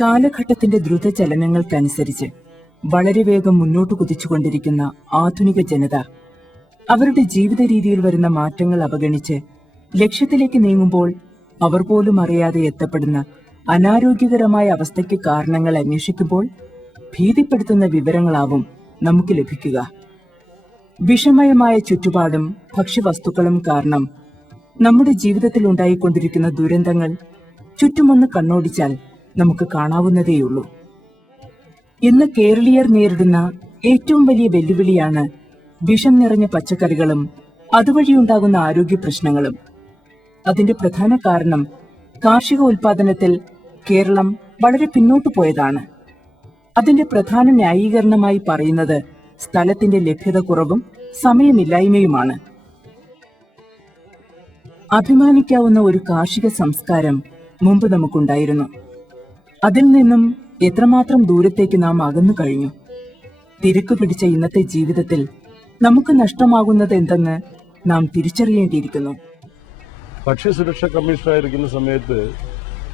കാലഘട്ടത്തിന്റെ ദ്രുതചലനങ്ങൾക്കനുസരിച്ച് വളരെ വേഗം മുന്നോട്ട് കുതിച്ചുകൊണ്ടിരിക്കുന്ന ആധുനിക ജനത അവരുടെ ജീവിത രീതിയിൽ വരുന്ന മാറ്റങ്ങൾ അവഗണിച്ച് ലക്ഷ്യത്തിലേക്ക് നീങ്ങുമ്പോൾ അവർ പോലും അറിയാതെ എത്തപ്പെടുന്ന അനാരോഗ്യകരമായ അവസ്ഥയ്ക്ക് കാരണങ്ങൾ അന്വേഷിക്കുമ്പോൾ ഭീതിപ്പെടുത്തുന്ന വിവരങ്ങളാവും നമുക്ക് ലഭിക്കുക. വിഷമയമായ ചുറ്റുപാടും ഭക്ഷ്യവസ്തുക്കളും കാരണം നമ്മുടെ ജീവിതത്തിൽ ഉണ്ടായിക്കൊണ്ടിരിക്കുന്ന ദുരന്തങ്ങൾ ചുറ്റുമൊന്ന് കണ്ണോടിച്ചാൽ നമുക്ക് കാണാവുന്നതേയുള്ളൂ. ഇന്ന് കേരളീയർ നേരിടുന്ന ഏറ്റവും വലിയ വെല്ലുവിളിയാണ് വിഷം നിറഞ്ഞ പച്ചക്കറികളും അതുവഴിയുണ്ടാകുന്ന ആരോഗ്യ പ്രശ്നങ്ങളും. അതിന്റെ പ്രധാന കാരണം കാർഷിക ഉൽപാദനത്തിൽ കേരളം വളരെ പിന്നോട്ടു പോയതാണ്. അതിന്റെ പ്രധാന ന്യായീകരണമായി പറയുന്നത് സ്ഥലത്തിന്റെ ലഭ്യത കുറവും സമയമില്ലായ്മയുമാണ്. അഭിമാനിക്കാവുന്ന ഒരു കാർഷിക സംസ്കാരം മുമ്പ് നമുക്കുണ്ടായിരുന്നു. അതിൽ നിന്നും എത്രമാത്രം ദൂരത്തേക്ക് നാം അകന്നു കഴിഞ്ഞു. തിരക്ക് പിടിച്ച ഇന്നത്തെ ജീവിതത്തിൽ നമുക്ക് നഷ്ടമാകുന്നത് എന്തെന്ന് നാം തിരിച്ചറിയേണ്ടിയിരിക്കുന്നു. ഭക്ഷ്യസുരക്ഷാ കമ്മീഷണറായിരിക്കുന്ന സമയത്ത്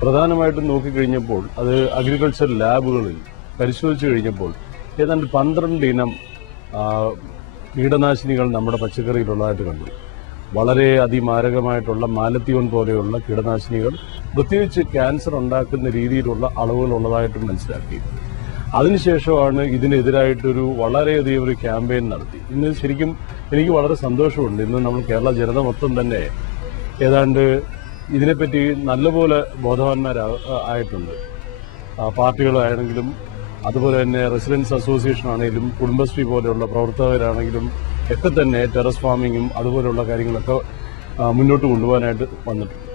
പ്രധാനമായിട്ടും നോക്കിക്കഴിഞ്ഞപ്പോൾ അത് അഗ്രികൾച്ചർ ലാബുകളിൽ പരിശോധിച്ചു കഴിഞ്ഞപ്പോൾ ഏതാണ്ട് 12 ഇനം കീടനാശിനികൾ നമ്മുടെ പച്ചക്കറിയിലുള്ളതായിട്ട് കണ്ടു. വളരെ അതിമാരകമായിട്ടുള്ള മാലത്തിയോൺ പോലെയുള്ള കീടനാശിനികൾ, പ്രത്യേകിച്ച് ക്യാൻസർ ഉണ്ടാക്കുന്ന രീതിയിലുള്ള അളവുകളുള്ളതായിട്ടും മനസ്സിലാക്കി. അതിനുശേഷമാണ് ഇതിനെതിരായിട്ടൊരു വളരെയധികം ഒരു ക്യാമ്പയിൻ നടത്തി. ഇന്ന് ശരിക്കും എനിക്ക് വളരെ സന്തോഷമുണ്ട്. ഇന്ന് നമ്മൾ കേരള ജനത മൊത്തം തന്നെ ഏതാണ്ട് ഇതിനെപ്പറ്റി നല്ലപോലെ ബോധവാന്മാരായിട്ടുണ്ട്. പാർട്ടികളാണെങ്കിലും അതുപോലെ തന്നെ റെസിഡൻസ് അസോസിയേഷൻ ആണെങ്കിലും കുടുംബശ്രീ പോലെയുള്ള പ്രവർത്തകരാണെങ്കിലും ഒക്കെ തന്നെ ടെറസ് ഫാമിങ്ങും അതുപോലെയുള്ള കാര്യങ്ങളൊക്കെ മുന്നോട്ട് കൊണ്ടുപോകാനായിട്ട് വന്നിട്ടുണ്ട്.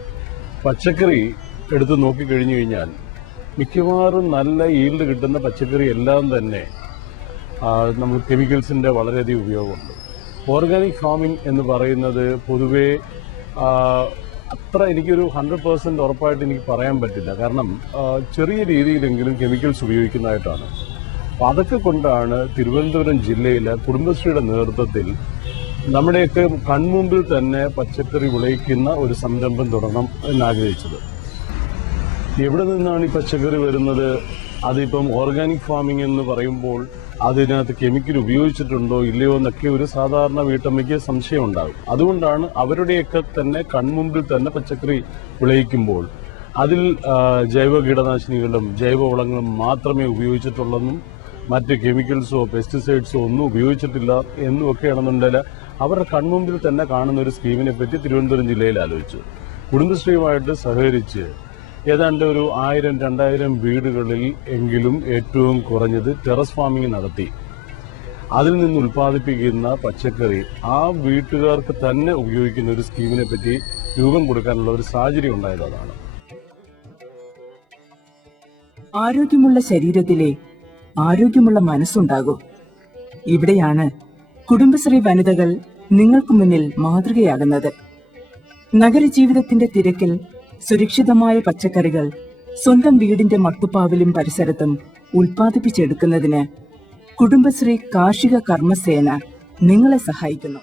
പച്ചക്കറി എടുത്ത് നോക്കിക്കഴിഞ്ഞു കഴിഞ്ഞാൽ മിക്കവാറും നല്ല ഈൽഡ് കിട്ടുന്ന പച്ചക്കറി എല്ലാം തന്നെ നമ്മൾ കെമിക്കൽസിൻ്റെ വളരെയധികം ഉപയോഗമുണ്ട്. ഓർഗാനിക് ഫാമിംഗ് എന്ന് പറയുന്നത് പൊതുവേ അത്ര എനിക്കൊരു 100% ഉറപ്പായിട്ട് എനിക്ക് പറയാൻ പറ്റില്ല. കാരണം ചെറിയ രീതിയിലെങ്കിലും കെമിക്കൽസ് ഉപയോഗിക്കുന്നതായിട്ടാണ്. അപ്പം അതൊക്കെ കൊണ്ടാണ് തിരുവനന്തപുരം ജില്ലയിലെ കുടുംബശ്രീയുടെ നേതൃത്വത്തിൽ നമ്മുടെയൊക്കെ കൺമുമ്പിൽ തന്നെ പച്ചക്കറി വിളയിക്കുന്ന ഒരു സംരംഭം തുടങ്ങണം എന്നാഗ്രഹിച്ചത്. എവിടെ നിന്നാണ് ഈ പച്ചക്കറി വരുന്നത്? അതിപ്പം ഓർഗാനിക് ഫാമിംഗ് എന്ന് പറയുമ്പോൾ അതിനകത്ത് കെമിക്കൽ ഉപയോഗിച്ചിട്ടുണ്ടോ ഇല്ലയോ എന്നൊക്കെ ഒരു സാധാരണ വീട്ടമ്മയ്ക്ക് സംശയം ഉണ്ടാകും. അതുകൊണ്ടാണ് അവരുടെയൊക്കെ തന്നെ കൺമുമ്പിൽ തന്നെ പച്ചക്കറി വിളയിക്കുമ്പോൾ അതിൽ ജൈവ കീടനാശിനികളും ജൈവവളങ്ങളും മാത്രമേ ഉപയോഗിച്ചിട്ടുള്ളെന്നും മറ്റ് കെമിക്കൽസോ പെസ്റ്റിസൈഡ്സോ ഒന്നും ഉപയോഗിച്ചിട്ടില്ല എന്നും ഒക്കെയാണെന്നുണ്ടെങ്കിൽ അവരുടെ കൺമുമ്പിൽ തന്നെ കാണുന്ന ഒരു സ്കീമിനെ പറ്റി തിരുവനന്തപുരം ജില്ലയിൽ ആലോചിച്ചു. കുടുംബശ്രീയുമായിട്ട് സഹകരിച്ച് ഏതാണ്ട് ഒരു 1000-2000 വീടുകളിൽ എങ്കിലും ഏറ്റവും കുറഞ്ഞത് ടെറസ് ഫാമിംഗ് നടത്തി അതിൽ നിന്ന് ഉൽപ്പാദിപ്പിക്കുന്ന പച്ചക്കറി ആ വീട്ടുകാർക്ക് തന്നെ ഉപയോഗിക്കുന്ന ഒരു സ്കീമിനെ പറ്റി രൂപം കൊടുക്കാനുള്ള ഒരു സാഹചര്യം ഉണ്ടായത് അതാണ്. ആരോഗ്യമുള്ള ശരീരത്തിലെ ആരോഗ്യമുള്ള മനസ്സുണ്ടാകും. ഇവിടെയാണ് കുടുംബശ്രീ വനിതകൾ നിങ്ങൾക്ക് മുന്നിൽ മാതൃകയാകുന്നത്. നഗരജീവിതത്തിന്റെ തിരക്കിൽ സുരക്ഷിതമായ പച്ചക്കറികൾ സ്വന്തം വീടിന്റെ മട്ടുപ്പാവിലും പരിസരത്തും ഉൽപ്പാദിപ്പിച്ചെടുക്കുന്നതിന് കുടുംബശ്രീ കാർഷിക കർമ്മസേന നിങ്ങളെ സഹായിക്കുന്നു.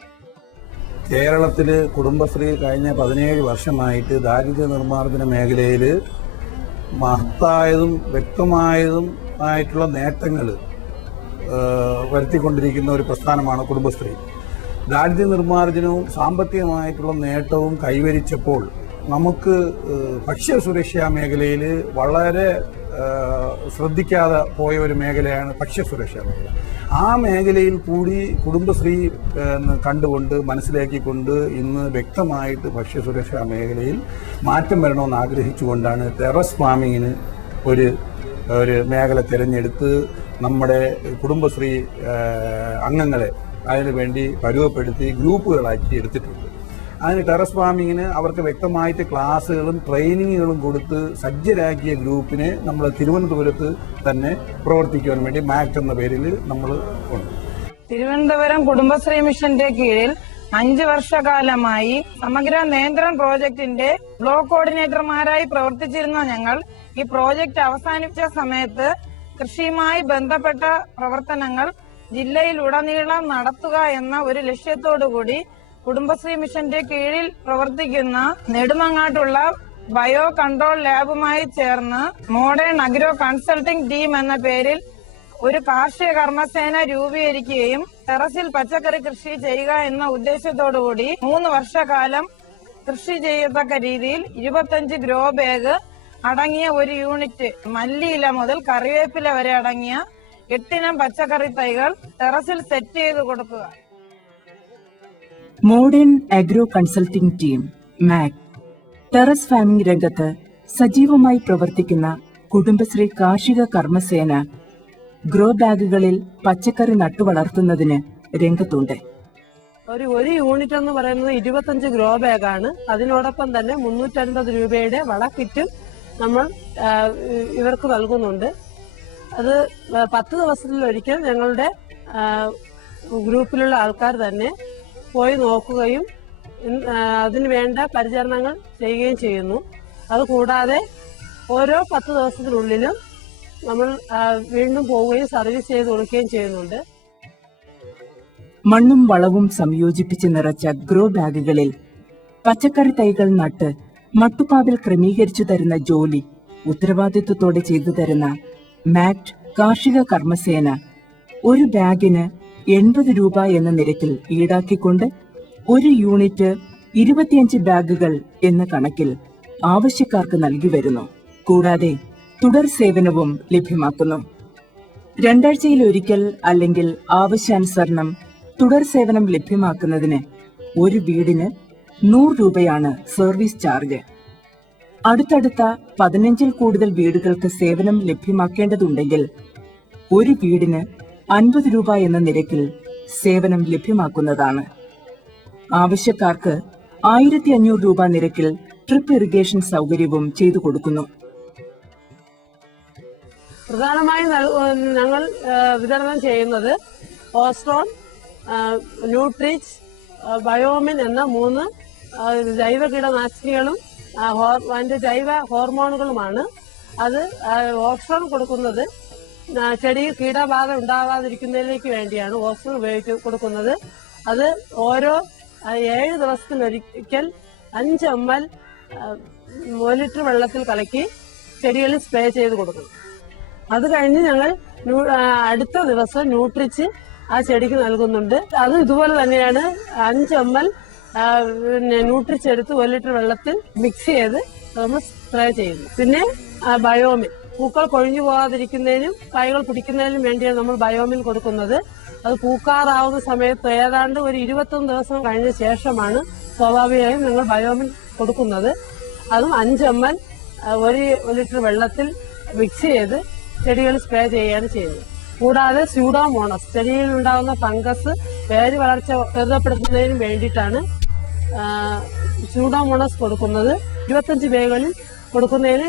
കേരളത്തില് കുടുംബശ്രീ കഴിഞ്ഞ 17 വർഷമായിട്ട് ദാരിദ്ര്യ നിർമ്മാർജ്ജന മേഖലയിൽ മഹത്തായതും വ്യക്തമായതും ആയിട്ടുള്ള നേട്ടങ്ങൾ വരുത്തിക്കൊണ്ടിരിക്കുന്ന ഒരു പ്രസ്ഥാനമാണ് കുടുംബശ്രീ. ദാരിദ്ര്യ നിർമ്മാർജ്ജനവും സാമ്പത്തികമായിട്ടുള്ള നേട്ടവും കൈവരിച്ചപ്പോൾ നമുക്ക് ഭക്ഷ്യസുരക്ഷാ മേഖലയിൽ വളരെ ശ്രദ്ധിക്കാതെ പോയ ഒരു മേഖലയാണ് ഭക്ഷ്യസുരക്ഷാ മേഖല. ആ മേഖലയിൽ കൂടി കുടുംബശ്രീ കണ്ടുകൊണ്ട് മനസ്സിലാക്കിക്കൊണ്ട് ഇന്ന് വ്യക്തമായിട്ട് ഭക്ഷ്യസുരക്ഷാ മേഖലയിൽ മാറ്റം വരണമെന്ന് ആഗ്രഹിച്ചുകൊണ്ടാണ് ടെറസ് ഫാമിങ്ങിന് ഒരു മേഖല തിരഞ്ഞെടുത്ത് നമ്മുടെ കുടുംബശ്രീ അംഗങ്ങളെ അതിനുവേണ്ടി പരുവപ്പെടുത്തി ഗ്രൂപ്പുകളാക്കി എടുത്തിട്ടുണ്ട്. അതിന് ടെറസ് ഫാമിങ്ങിന് അവർക്ക് വ്യക്തമായിട്ട് ക്ലാസ്സുകളും ട്രെയിനിങ്ങുകളും കൊടുത്ത് സജ്ജരാക്കിയ ഗ്രൂപ്പിനെ നമ്മൾ തിരുവനന്തപുരത്ത് തന്നെ പ്രവർത്തിക്കുവാൻ വേണ്ടി മാക്ട് എന്ന പേരിൽ നമ്മൾ ഉണ്ട്. തിരുവനന്തപുരം കുടുംബശ്രീ മിഷന്റെ കീഴിൽ 5 വർഷക്കാലമായി സമഗ്ര നിയന്ത്രൺ പ്രോജക്ടിന്റെ ബ്ലോക്ക് കോർഡിനേറ്റർമാരായി പ്രവർത്തിച്ചിരുന്ന ഞങ്ങൾ ഈ പ്രോജക്ട് അവസാനിപ്പിച്ച സമയത്ത് കൃഷിയുമായി ബന്ധപ്പെട്ട പ്രവർത്തനങ്ങൾ ജില്ലയിലുടനീളം നടത്തുക എന്ന ഒരു ലക്ഷ്യത്തോടുകൂടി കുടുംബശ്രീ മിഷന്റെ കീഴിൽ പ്രവർത്തിക്കുന്ന നെടുമങ്ങാട്ടുള്ള ബയോ കൺട്രോൾ ലാബുമായി ചേർന്ന് മോഡേൺ അഗ്രോ കൺസൾട്ടിംഗ് ടീം എന്ന പേരിൽ ഒരു കാർഷിക കർമ്മസേന രൂപീകരിക്കുകയും ടെറസിൽ പച്ചക്കറി കൃഷി ചെയ്യുക എന്ന ഉദ്ദേശത്തോടുകൂടി 3 വർഷക്കാലം കൃഷി ചെയ്യത്തക്ക രീതിയിൽ 25 ഗ്രോ ബാഗ് അടങ്ങിയ ഒരു യൂണിറ്റ് മല്ലിയില മുതൽ കറിവേപ്പില വരെ അടങ്ങിയ 8 ഇനം പച്ചക്കറി തൈകൾ ടെറസിൽ സെറ്റ് ചെയ്ത് കൊടുക്കുക. Modern agro consulting team Mac terrace farming രംഗത്ത് സജീവമായി പ്രവർത്തിക്കുന്ന കുടുംബശ്രീ കാർഷിക കർമ്മസേന ഗ്രോ ബാഗുകളിൽ പച്ചക്കറി നട്ടുവളർത്തുന്നതിന് രംഗത്തുണ്ട്. ഒരു യൂണിറ്റ് എന്ന് പറയുന്നത് 25 ഗ്രോ ബാഗാണ്. അതിനോടൊപ്പം തന്നെ 350 രൂപയുടെ വളക്കിറ്റും നമ്മൾ ഇവർക്ക് നൽകുന്നുണ്ട്. അത് 10 ദിവസത്തിലൊരിക്കൽ ഞങ്ങളുടെ ഗ്രൂപ്പിലുള്ള ആൾക്കാർ തന്നെ പോയി നോക്കുകയും അതിന് വേണ്ട പരിചരണങ്ങൾ ചെയ്യുകയും ചെയ്യുന്നു. അതുകൂടാതെ ഓരോ 10 ദിവസത്തിനുള്ളിലും നമ്മൾ വീണ്ടും പോവുകയും സർവീസ് ചെയ്ത് കൊടുക്കുകയും ചെയ്യുന്നുണ്ട്. മണ്ണും വളവും സംയോജിപ്പിച്ച് നിറച്ച ഗ്രോ ബാഗുകളിൽ പച്ചക്കറി തൈകൾ നട്ട് മട്ടുപ്പാവിൽ ക്രമീകരിച്ചു തരുന്ന ജോലി ഉത്തരവാദിത്വത്തോടെ ചെയ്തു തരുന്ന മാക്ട് കാർഷിക കർമ്മസേന ഒരു ബാഗിന് 80 രൂപ എന്ന നിരക്കിൽ ഈടാക്കിക്കൊണ്ട് ഒരു യൂണിറ്റ് 25 ബാഗുകൾ എന്ന കണക്കിൽ ആവശ്യക്കാർക്ക് നൽകി വരുന്നു. കൂടാതെ തുടർ സേവനവും ലഭ്യമാക്കുന്നു. 2 ആഴ്ചയിലൊരിക്കൽ അല്ലെങ്കിൽ ആവശ്യാനുസരണം തുടർ സേവനം ലഭ്യമാക്കുന്നതിന് ഒരു വീടിന് 100 രൂപയാണ് സർവീസ് ചാർജ്. അടുത്തടുത്ത 15ൽ കൂടുതൽ വീടുകൾക്ക് സേവനം ലഭ്യമാക്കേണ്ടതുണ്ടെങ്കിൽ ഒരു വീടിന് 50 രൂപ എന്ന നിരക്കിൽ സേവനം ലഭ്യമാക്കുന്നതാണ്. ആവശ്യക്കാർക്ക് 1500 രൂപ നിരക്കിൽ ട്രിപ്പ് ഇറിഗേഷൻ സൗകര്യവും ചെയ്തു കൊടുക്കുന്നു. പ്രധാനമായും ഞങ്ങൾ വിതരണം ചെയ്യുന്നത് ഓസ്ട്രോൺ, ന്യൂട്രിച്ച്, ബയോമിൻ എന്ന 3 ജൈവ കീടനാശിനികളും അതിന്റെ ജൈവ ഹോർമോണുകളുമാണ്. അത് ഓസ്ട്രോൺ കൊടുക്കുന്നത് ചെടിയിൽ കീടബാധ ഉണ്ടാകാതിരിക്കുന്നതിലേക്ക് വേണ്ടിയാണ് ഓസ്ട്രോൺ കൊടുക്കുന്നത്. അത് ഓരോ 7 ദിവസത്തിനൊരിക്കൽ 5 ml 1 ലിറ്റർ വെള്ളത്തിൽ കലക്കി ചെടികളിൽ സ്പ്രേ ചെയ്ത് കൊടുക്കും. അത് കഴിഞ്ഞ് ഞങ്ങൾ അടുത്ത ദിവസം ന്യൂട്രിച്ച് ആ ചെടിക്ക് നൽകുന്നുണ്ട്. അത് ഇതുപോലെ തന്നെയാണ് 5 ml ന്യൂട്രിച്ച് എടുത്ത് 1 ലിറ്റർ വെള്ളത്തിൽ മിക്സ് ചെയ്ത് നമ്മൾ സ്പ്രേ ചെയ്യുന്നു. പിന്നെ ബയോമിൻ പൂക്കൾ കൊഴിഞ്ഞു പോകാതിരിക്കുന്നതിനും കായ്കൾ പിടിക്കുന്നതിനും വേണ്ടിയാണ് നമ്മൾ ബയോമിൻ കൊടുക്കുന്നത്. അത് പൂക്കാറാവുന്ന സമയത്ത് ഏതാണ്ട് ഒരു 21 ദിവസം കഴിഞ്ഞ ശേഷമാണ് സ്വാഭാവികമായും ഞങ്ങൾ ബയോമിൻ കൊടുക്കുന്നത്. അതും 5 ml 1 ലിറ്റർ വെള്ളത്തിൽ മിക്സ് ചെയ്ത് ചെടികൾ സ്പ്രേ ചെയ്യുകയാണ് ചെയ്യുന്നത്. കൂടാതെ സ്യൂഡോമോണസ് ചെടിയിൽ ഉണ്ടാകുന്ന ഫംഗസ് വേര് വളർച്ച ത്വരിതപ്പെടുത്തുന്നതിന് വേണ്ടിയിട്ടാണ് സ്യൂഡോമോണസ് കൊടുക്കുന്നത്. 25 ബാഗുകളിൽ കൊടുക്കുന്നതിന്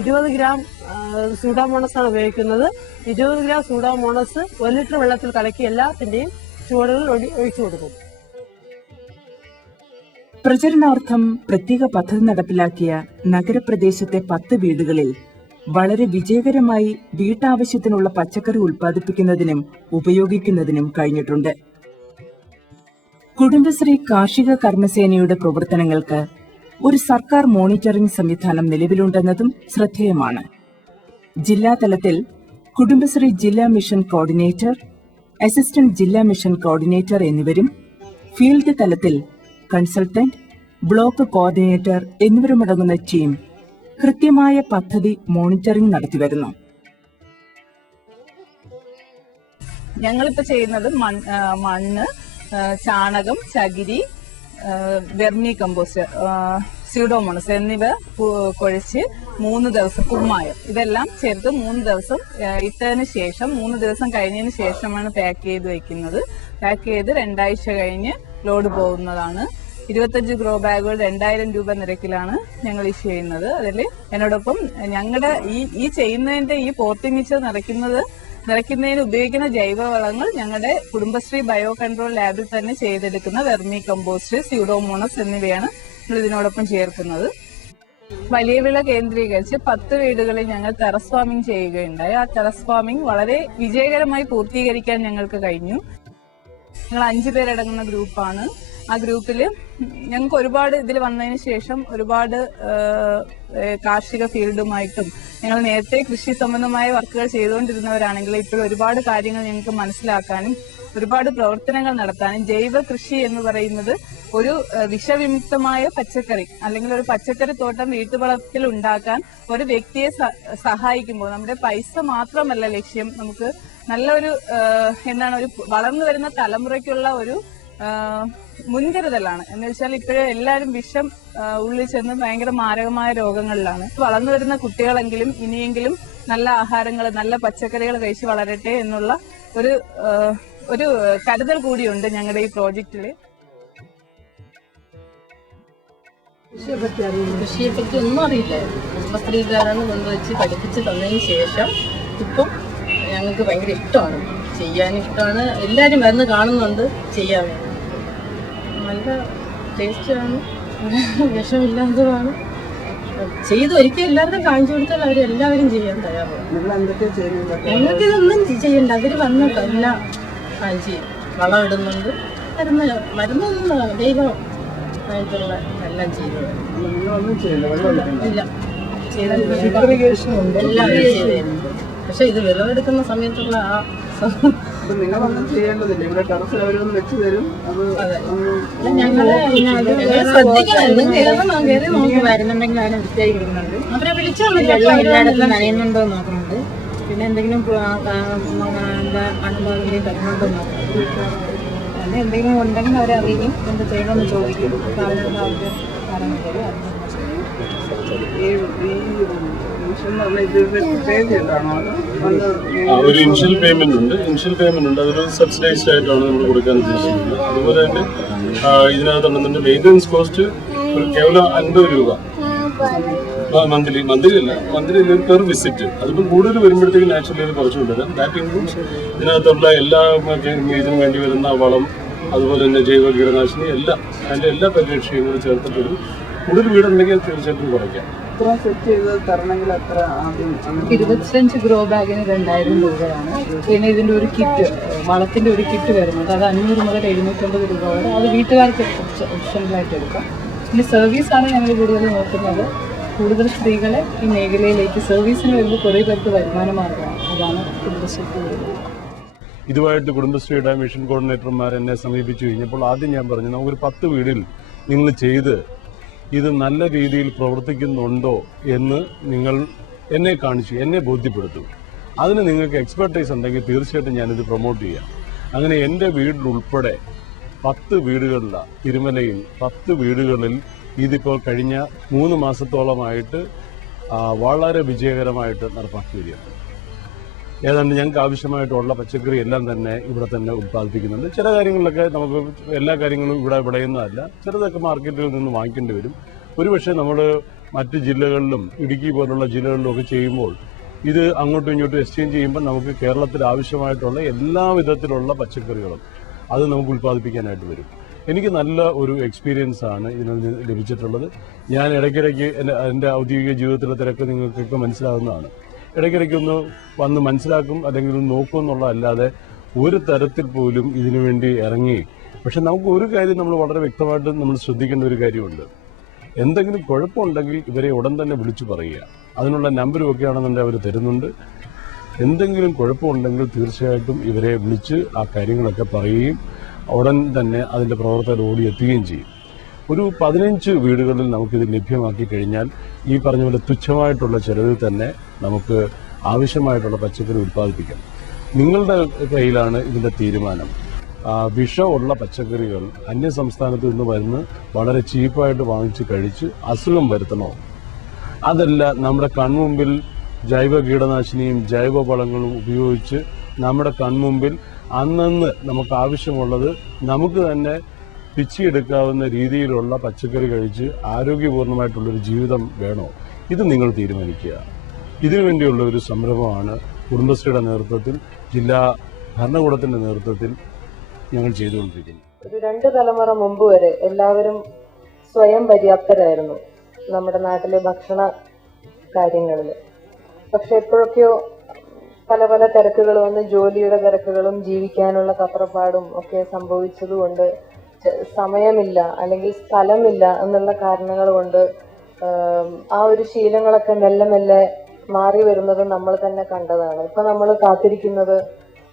20 ഗ്രാം സ്യൂഡോമോണസ് ആണ് ഉപയോഗിക്കുന്നത്. 20 ഗ്രാം സ്യൂഡോമോണസ് 1 ലിറ്റർ വെള്ളത്തിൽ കലക്കി എല്ലാത്തിന്റെയും ചുവടുകളിൽ ഒഴിച്ചു കൊടുക്കും. പ്രചരണാർത്ഥം പ്രത്യേക പദ്ധതി നടപ്പിലാക്കിയ നഗരപ്രദേശത്തെ 10 വീടുകളിൽ വളരെ വിജയകരമായി വീട്ടാവശ്യത്തിനുള്ള പച്ചക്കറി ഉൽപ്പാദിപ്പിക്കുന്നതിനും ഉപയോഗിക്കുന്നതിനും കഴിഞ്ഞിട്ടുണ്ട്. കുടുംബശ്രീ കാർഷിക കർമ്മസേനയുടെ പ്രവർത്തനങ്ങൾക്ക് ഒരു സർക്കാർ മോണിറ്ററിംഗ് സംവിധാനം നിലവിലുണ്ടെന്നതും ശ്രദ്ധേയമാണ്. ജില്ലാതലത്തിൽ കുടുംബശ്രീ ജില്ലാ മിഷൻ കോർഡിനേറ്റർ, അസിസ്റ്റന്റ് ജില്ലാ മിഷൻ കോർഡിനേറ്റർ എന്നിവരും ഫീൽഡ് തലത്തിൽ കൺസൾട്ടന്റ്, ബ്ലോക്ക് കോർഡിനേറ്റർ എന്നിവരുമടങ്ങുന്ന ടീം കൃത്യമായ പദ്ധതി മോണിറ്ററിംഗ് നടത്തിവരുന്നു. ഞങ്ങളിപ്പോ ചെയ്യുന്നത് മണ്ണ്, ചാണകം, ചകിരി, വെർമി കമ്പോസ്റ്റ്, സ്യൂഡോമോണസ് എന്നിവ കുഴച്ച് 3 ദിവസം കുമ്മായം ഇതെല്ലാം ചേർത്ത് 3 ദിവസം ഇട്ടതിന് ശേഷം 3 ദിവസം കഴിഞ്ഞതിന് ശേഷമാണ് പാക്ക് ചെയ്ത് വെക്കുന്നത്. പാക്ക് ചെയ്ത് 2 ആഴ്ച കഴിഞ്ഞ് ലോഡ് പോകുന്നതാണ്. 25 ഗ്രോ ബാഗുകൾ 2000 രൂപ നിരക്കിലാണ് ഞങ്ങൾ ഇഷ്യൂ ചെയ്യുന്നത്. അതിൽ എന്നോടൊപ്പം ഞങ്ങളുടെ ഈ ചെയ്യുന്നതിന്റെ ഈ പോർട്ടിംഗ് മിക്സർ നിറയ്ക്കുന്നതിന് ഉപയോഗിക്കുന്ന ജൈവവളങ്ങൾ ഞങ്ങളുടെ കുടുംബശ്രീ ബയോ കൺട്രോൾ ലാബിൽ തന്നെ ചെയ്തെടുക്കുന്ന വെർമി കമ്പോസ്റ്റ്, സ്യൂഡോമോണസ് എന്നിവയാണ് നമ്മൾ ഇതിനോടൊപ്പം ചേർക്കുന്നത്. വലിയ വിള കേന്ദ്രീകരിച്ച് 10 വീടുകളിൽ ഞങ്ങൾ ടെറസ് ഫാമിംഗ് ചെയ്യുകയുണ്ടായി. ആ ടെറസ് ഫാമിംഗ് വളരെ വിജയകരമായി പൂർത്തീകരിക്കാൻ ഞങ്ങൾക്ക് കഴിഞ്ഞു. ഞങ്ങൾ 5 പേരടങ്ങുന്ന ഗ്രൂപ്പാണ്. ആ ഗ്രൂപ്പിൽ ഞങ്ങൾക്ക് ഒരുപാട് ഇതിൽ വന്നതിന് ശേഷം ഒരുപാട് കാർഷിക ഫീൽഡുമായിട്ടും ഞങ്ങൾ നേരത്തെ കൃഷി സംബന്ധമായ വർക്കുകൾ ചെയ്തുകൊണ്ടിരുന്നവരാണെങ്കിൽ ഇപ്പോൾ ഒരുപാട് കാര്യങ്ങൾ ഞങ്ങൾക്ക് മനസ്സിലാക്കാനും ഒരുപാട് പ്രവർത്തനങ്ങൾ നടത്താനും ജൈവ കൃഷി എന്ന് പറയുന്നത് ഒരു വിഷവിമുക്തമായ പച്ചക്കറി അല്ലെങ്കിൽ ഒരു പച്ചക്കറി തോട്ടം വീട്ടുവളപ്പിൽ ഉണ്ടാക്കാൻ ഒരു വ്യക്തിയെ സഹായിക്കുമ്പോൾ നമ്മുടെ പൈസ മാത്രമല്ല ലക്ഷ്യം, നമുക്ക് നല്ലൊരു ഒരു വളർന്നു വരുന്ന തലമുറയ്ക്കുള്ള ഒരു മുൻകരുതലാണ്. എന്ന് വെച്ചാൽ ഇപ്പോഴും എല്ലാവരും വിഷം ഉള്ളിൽ ചെന്ന് ഭയങ്കര മാരകമായ രോഗങ്ങളിലാണ്. വളർന്നു വരുന്ന കുട്ടികളെങ്കിലും ഇനിയെങ്കിലും നല്ല ആഹാരങ്ങൾ, നല്ല പച്ചക്കറികൾ കഴിച്ച് വളരട്ടെ എന്നുള്ള ഒരു കരുതൽ കൂടിയുണ്ട് ഞങ്ങളുടെ ഈ പ്രോജക്റ്റില്. കൃഷിയെപ്പറ്റി ഒന്നും അറിയില്ലായിരുന്നു. കുടുംബശ്രീക്കാരാണ് കൊണ്ടുവച്ച് പഠിപ്പിച്ച് തന്നതിന് ശേഷം ഇപ്പം ഞങ്ങൾക്ക് ഭയങ്കര ഇഷ്ടമാണ്, ചെയ്യാൻ ഇഷ്ടമാണ്. എല്ലാവരും വന്ന് കാണുന്നുണ്ട്, ചെയ്യാൻ വേണ്ടി നല്ല ടേസ്റ്റാണ്, വിഷമില്ലാത്തതാണ്. ചെയ്ത് ഒരിക്കലും എല്ലാവർക്കും കാണിച്ചു കൊടുത്താൽ അവരെല്ലാവരും ചെയ്യാൻ തയ്യാറാണ്. ഞങ്ങൾക്ക് ഇതൊന്നും ചെയ്യണ്ട, അവർ വന്നിട്ട് എല്ലാം കാണിച്ച് വളം ഇടുന്നുണ്ട്, മരുന്നൊന്നും ദൈവം ആയിട്ടുള്ള എല്ലാം ചെയ്തത് ഇല്ല, എല്ലാവരും ചെയ്തിരുന്നു. പക്ഷെ ഇത് വിളവെടുക്കുന്ന സമയത്തുള്ള ആ നിങ്ങളൊന്നും ചെയ്യേണ്ടതില്ല, ഇവിടെ ടെറസിൽ അവരൊന്നും വെച്ച് തരും. വരുന്നുണ്ടെങ്കിൽ അതിനെ വൃത്തിയായി കിട്ടുന്നുണ്ട്. അവരെ വിളിച്ചാൽ നനയുന്നുണ്ടോ നോക്കുന്നുണ്ട്. പിന്നെ എന്തെങ്കിലും അനുഭവം തരുന്നുണ്ടോ നോക്കുന്നുണ്ട്. അങ്ങനെ എന്തെങ്കിലും ഉണ്ടെങ്കിൽ അവരെ അറിയിക്കും, എന്ത് ചെയ്യണമെന്ന് ചോദിക്കും. അവർക്ക് പറഞ്ഞു തരും. ഒരു ഇനിഷ്യൽ പേയ്മെന്റ് ഉണ്ട്. അതൊരു സബ്സിഡൈസ്ഡ് ആയിട്ടാണ് നമ്മൾ കൊടുക്കാൻ ഉദ്ദേശിക്കുന്നത്. അതുപോലെ തന്നെ ഇതിനകത്തുണ്ടെന്നുണ്ട് മെയിൻ്റനൻസ് കോസ്റ്റ് കേവലം 50 രൂപ മന്ത്ലി പെർ വിസിറ്റ്. അതിപ്പോൾ കൂടുതൽ വരുമ്പോഴത്തേക്കും നാച്ചുറലി അത് കുറച്ച് കൊണ്ടുവരാം. ദാറ്റ് ഇൻക്ലൂഡ്സ് ഇതിനകത്തുള്ള എല്ലാ ഇതിനു വേണ്ടി വരുന്ന വളം, അതുപോലെ തന്നെ ജൈവ കീടനാശിനി എല്ലാം, അതിൻ്റെ എല്ലാ പരിരക്ഷയും കൂടി ചേർത്തിട്ടൊരു കൂടുതൽ വീടുണ്ടെങ്കിൽ തീർച്ചയായിട്ടും കുറയ്ക്കാം. 25 ഗ്രോ ബാഗിന് 2000 രൂപയാണ്. പിന്നെ ഇതിന്റെ ഒരു കിറ്റ്, വളത്തിന്റെ ഒരു കിറ്റ് വരുന്നുണ്ട്. അത് 500 മുതൽ 750 രൂപ വരെ. അത് വീട്ടുകാർക്ക് ഓപ്ഷനിലായിട്ട് എടുക്കാം. പിന്നെ സർവീസാണ് ഞങ്ങൾ കൂടുതൽ നോക്കുന്നത്. കൂടുതൽ സ്ത്രീകളെ ഈ മേഖലയിലേക്ക് സർവീസിന് വരുമ്പോൾ കുറേ പേർക്ക് വരുമാന മാർഗമാണ്. അതാണ് കുടുംബശ്രീ. ഇതുമായിട്ട് കുടുംബശ്രീയുടെ മിഷൻ കോർഡിനേറ്റർമാർ എന്നെ സമീപിച്ചു കഴിഞ്ഞപ്പോൾ ആദ്യം ഞാൻ പറഞ്ഞു, നമുക്കൊരു 10 വീടിൽ നിങ്ങൾ ചെയ്ത് ഇത് നല്ല രീതിയിൽ പ്രവർത്തിക്കുന്നുണ്ടോ എന്ന് നിങ്ങൾ എന്നെ കാണിച്ചു, എന്നെ ബോധ്യപ്പെടുത്തും. അതിന് നിങ്ങൾക്ക് എക്സ്പെർട്ടൈസ് ഉണ്ടെങ്കിൽ തീർച്ചയായിട്ടും ഞാനിത് പ്രൊമോട്ട് ചെയ്യാം. അങ്ങനെ എൻ്റെ വീട്ടിലുൾപ്പെടെ 10 വീടുകളിലാണ്, തിരുമലയിൽ 10 വീടുകളിൽ ഇതിപ്പോൾ കഴിഞ്ഞ 3 മാസത്തോളമായിട്ട് വളരെ വിജയകരമായിട്ട് നടപ്പാക്കി വരികയാണ്. ഏതാണ്ട് ഞങ്ങൾക്ക് ആവശ്യമായിട്ടുള്ള പച്ചക്കറി എല്ലാം തന്നെ ഇവിടെ തന്നെ ഉത്പാദിപ്പിക്കുന്നുണ്ട്. ചില കാര്യങ്ങളിലൊക്കെ നമുക്ക് എല്ലാ കാര്യങ്ങളും ഇവിടെ വിളയുന്നതല്ല, ചിലതൊക്കെ മാർക്കറ്റിൽ നിന്ന് വാങ്ങിക്കേണ്ടി വരും. ഒരുപക്ഷെ നമ്മൾ മറ്റ് ജില്ലകളിലും ഇടുക്കി പോലുള്ള ജില്ലകളിലും ഒക്കെ ചെയ്യുമ്പോൾ ഇത് അങ്ങോട്ടും ഇങ്ങോട്ടും എക്സ്ചേഞ്ച് ചെയ്യുമ്പോൾ നമുക്ക് കേരളത്തിൽ ആവശ്യമായിട്ടുള്ള എല്ലാ വിധത്തിലുള്ള പച്ചക്കറികളും അത് നമുക്ക് ഉത്പാദിപ്പിക്കാനായിട്ട് വരും. എനിക്ക് നല്ല ഒരു എക്സ്പീരിയൻസ് ആണ് ഇതിൽ നിന്ന് ലഭിച്ചിട്ടുള്ളത്. ഞാൻ ഇടയ്ക്കിടയ്ക്ക് എൻ്റെ ഔദ്യോഗിക ജീവിതത്തിലെ തിരക്ക് നിങ്ങൾക്കൊക്കെ മനസ്സിലാകുന്നതാണ്. ഇടയ്ക്കിടയ്ക്കൊന്ന് വന്ന് മനസ്സിലാക്കും, അല്ലെങ്കിൽ നോക്കും എന്നുള്ളതല്ലാതെ ഒരു തരത്തിൽ പോലും ഇതിനു വേണ്ടി ഇറങ്ങി. പക്ഷെ നമുക്ക് ഒരു കാര്യം നമ്മൾ വളരെ വ്യക്തമായിട്ട് നമ്മൾ ശ്രദ്ധിക്കേണ്ട ഒരു കാര്യമുണ്ട്. എന്തെങ്കിലും കുഴപ്പമുണ്ടെങ്കിൽ ഇവരെ ഉടൻ തന്നെ വിളിച്ചു പറയുക. അതിനുള്ള നമ്പരും ഒക്കെ ആണെന്നുണ്ടെങ്കിൽ അവർ തരുന്നുണ്ട്. എന്തെങ്കിലും കുഴപ്പമുണ്ടെങ്കിൽ തീർച്ചയായിട്ടും ഇവരെ വിളിച്ച് ആ കാര്യങ്ങളൊക്കെ പറയുകയും ഉടൻ തന്നെ അതിൻ്റെ പ്രവർത്തകർ ഓടിയെത്തുകയും ചെയ്യും. ഒരു 15 വീടുകളിൽ നമുക്കിത് ലഭ്യമാക്കി കഴിഞ്ഞാൽ ഈ പറഞ്ഞ പോലെ തുച്ഛമായിട്ടുള്ള ചെലവിൽ തന്നെ നമുക്ക് ആവശ്യമായിട്ടുള്ള പച്ചക്കറി ഉത്പാദിപ്പിക്കാം. നിങ്ങളുടെ കയ്യിലാണ് ഇതിൻ്റെ തീരുമാനം. വിഷമുള്ള പച്ചക്കറികൾ അന്യസംസ്ഥാനത്ത് നിന്ന് വരുന്ന വളരെ ചീപ്പായിട്ട് വാങ്ങിച്ച് കഴിച്ച് അസുഖം വരുത്തണോ? അതല്ല, നമ്മുടെ കൺമുമ്പിൽ ജൈവ കീടനാശിനിയും ജൈവ വളങ്ങളും ഉപയോഗിച്ച് നമ്മുടെ കൺമുമ്പിൽ അന്നന്ന് നമുക്ക് ആവശ്യമുള്ളത് നമുക്ക് തന്നെ പിച്ചിയെടുക്കാവുന്ന രീതിയിലുള്ള പച്ചക്കറി കഴിച്ച് ആരോഗ്യപൂർണ്ണമായിട്ടുള്ളൊരു ജീവിതം വേണോ? ഇത് നിങ്ങൾ തീരുമാനിക്കുക. ഇതിനുവേണ്ടിയുള്ള ഒരു സംരംഭമാണ് കുടുംബശ്രീയുടെ നേതൃത്വത്തിൽ, ജില്ലാ ഭരണകൂടത്തിന്റെ നേതൃത്വത്തിൽ ഞങ്ങൾ ചെയ്തുകൊണ്ടിരിക്കുന്നത്. ഒരു 2 തലമുറ മുമ്പ് വരെ എല്ലാവരും സ്വയം പര്യാപ്തരായിരുന്നു നമ്മുടെ നാട്ടിലെ ഭക്ഷണ കാര്യങ്ങളിൽ. പക്ഷെ എപ്പോഴൊക്കെയോ പല പല തിരക്കുകൾ വന്ന് ജോലിയുടെ തിരക്കുകളും ജീവിക്കാനുള്ള തത്രപ്പാടും ഒക്കെ സംഭവിച്ചതുകൊണ്ട് സമയമില്ല അല്ലെങ്കിൽ സ്ഥലമില്ല എന്നുള്ള കാരണങ്ങൾ കൊണ്ട് ആ ഒരു ശീലങ്ങളൊക്കെ മെല്ലെ മെല്ലെ മാറി വരുന്നത് നമ്മൾ തന്നെ കണ്ടതാണ്. ഇപ്പൊ നമ്മൾ കാത്തിരിക്കുന്നത്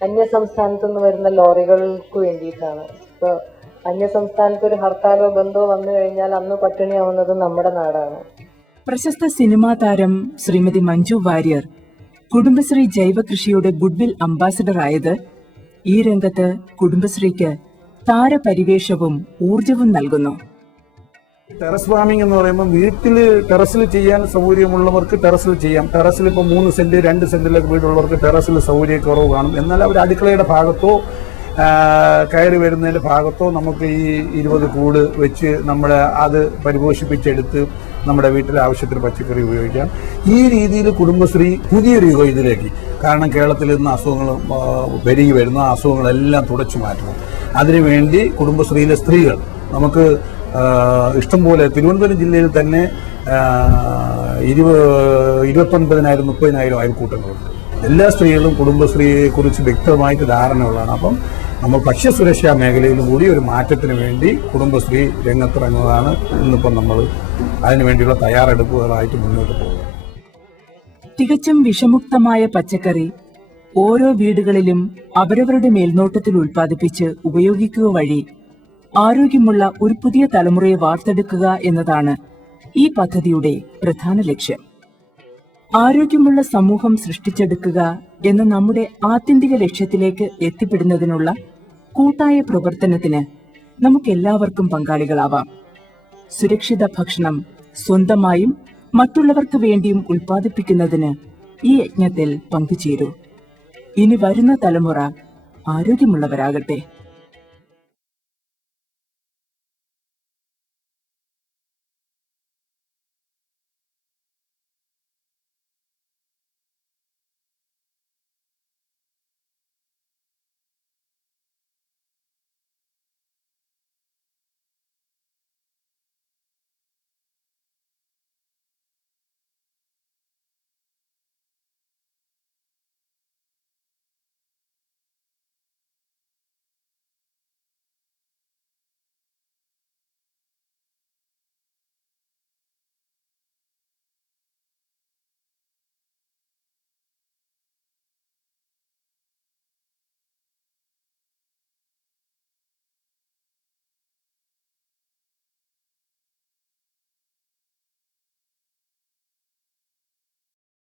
അന്യ സംസ്ഥാനത്തു നിന്ന് വരുന്ന ലോറികൾക്ക് വേണ്ടിയിട്ടാണ്. ഇപ്പൊ അന്യ സംസ്ഥാനത്ത് ഒരു ഹർത്താലോ ബന്ധോ വന്നു കഴിഞ്ഞാൽ അന്ന് പട്ടിണിയാവുന്നത് നമ്മുടെ നാടാണ്. പ്രശസ്ത സിനിമാ താരം ശ്രീമതി മഞ്ജു വാര്യർ കുടുംബശ്രീ ജൈവ കൃഷിയുടെ ഗുഡ്വിൽ അംബാസിഡർ ആയത് ഈ രംഗത്ത് കുടുംബശ്രീക്ക് താരപരിവേഷവും ഊർജവും നൽകുന്നു. ടെറസ് ഫാമിംഗ് എന്ന് പറയുമ്പോൾ വീട്ടിൽ ടെറസിൽ ചെയ്യാൻ സൗകര്യമുള്ളവർക്ക് ടെറസിൽ ചെയ്യാം. ടെറസിൽ ഇപ്പോൾ 3 സെന്റ് 2 സെന്റിലൊക്കെ വീടുള്ളവർക്ക് ടെറസിൽ സൗകര്യക്കുറവ് കാണും. എന്നാൽ അവർ അടുക്കളയുടെ ഭാഗത്തോ കയറി വരുന്നതിന്റെ ഭാഗത്തോ നമുക്ക് ഈ 20 കൂട് വെച്ച് നമ്മുടെ അത് പരിപോഷിപ്പിച്ചെടുത്ത് നമ്മുടെ വീട്ടിലെ ആവശ്യത്തിന് പച്ചക്കറി ഉപയോഗിക്കാം. ഈ രീതിയിൽ കുടുംബശ്രീ പുതിയൊരു യുഗം ഇതിലേക്ക്, കാരണം കേരളത്തിൽ നിന്ന് അസുഖങ്ങൾ പെരുകി വരുന്ന അസുഖങ്ങളെല്ലാം തുടച്ചു മാറ്റണം. അതിനുവേണ്ടി കുടുംബശ്രീയിലെ സ്ത്രീകൾ നമുക്ക് ഇഷ്ടംപോലെ തിരുവനന്തപുരം ജില്ലയിൽ തന്നെ 29,000 30,000 അയൽക്കൂട്ടങ്ങളുണ്ട്. എല്ലാ സ്ത്രീകളും കുടുംബശ്രീയെ കുറിച്ച് വ്യക്തമായിട്ട് ധാരണയുള്ളതാണ്. അപ്പം നമ്മൾ ഭക്ഷ്യസുരക്ഷാ മേഖലയിലും കൂടി ഒരു മാറ്റത്തിന് വേണ്ടി കുടുംബശ്രീ രംഗത്തിറങ്ങുന്നതാണ്. ഇന്നിപ്പം നമ്മൾ അതിനുവേണ്ടിയുള്ള തയ്യാറെടുപ്പുകളായിട്ട് മുന്നോട്ട് പോകുക. തികച്ചും വിഷമുക്തമായ പച്ചക്കറി ഓരോ വീടുകളിലും അവരവരുടെ മേൽനോട്ടത്തിൽ ഉൽപ്പാദിപ്പിച്ച് ഉപയോഗിക്കുക വഴി ആരോഗ്യമുള്ള ഒരു പുതിയ തലമുറയെ വാർത്തെടുക്കുക എന്നതാണ് ഈ പദ്ധതിയുടെ പ്രധാന ലക്ഷ്യം. ആരോഗ്യമുള്ള സമൂഹം സൃഷ്ടിച്ചെടുക്കുക എന്ന നമ്മുടെ ആത്യന്തിക ലക്ഷ്യത്തിലേക്ക് എത്തിപ്പെടുന്നതിനുള്ള കൂട്ടായ പ്രവർത്തനത്തിന് നമുക്കെല്ലാവർക്കും പങ്കാളികളാവാം. സുരക്ഷിത ഭക്ഷണം സ്വന്തമായും മറ്റുള്ളവർക്ക് വേണ്ടിയും ഉൽപ്പാദിപ്പിക്കുന്നതിന് ഈ യജ്ഞത്തിൽ പങ്കുചേരൂ. ഇനി വരുന്ന തലമുറ ആരോഗ്യമുള്ളവരാകട്ടെ.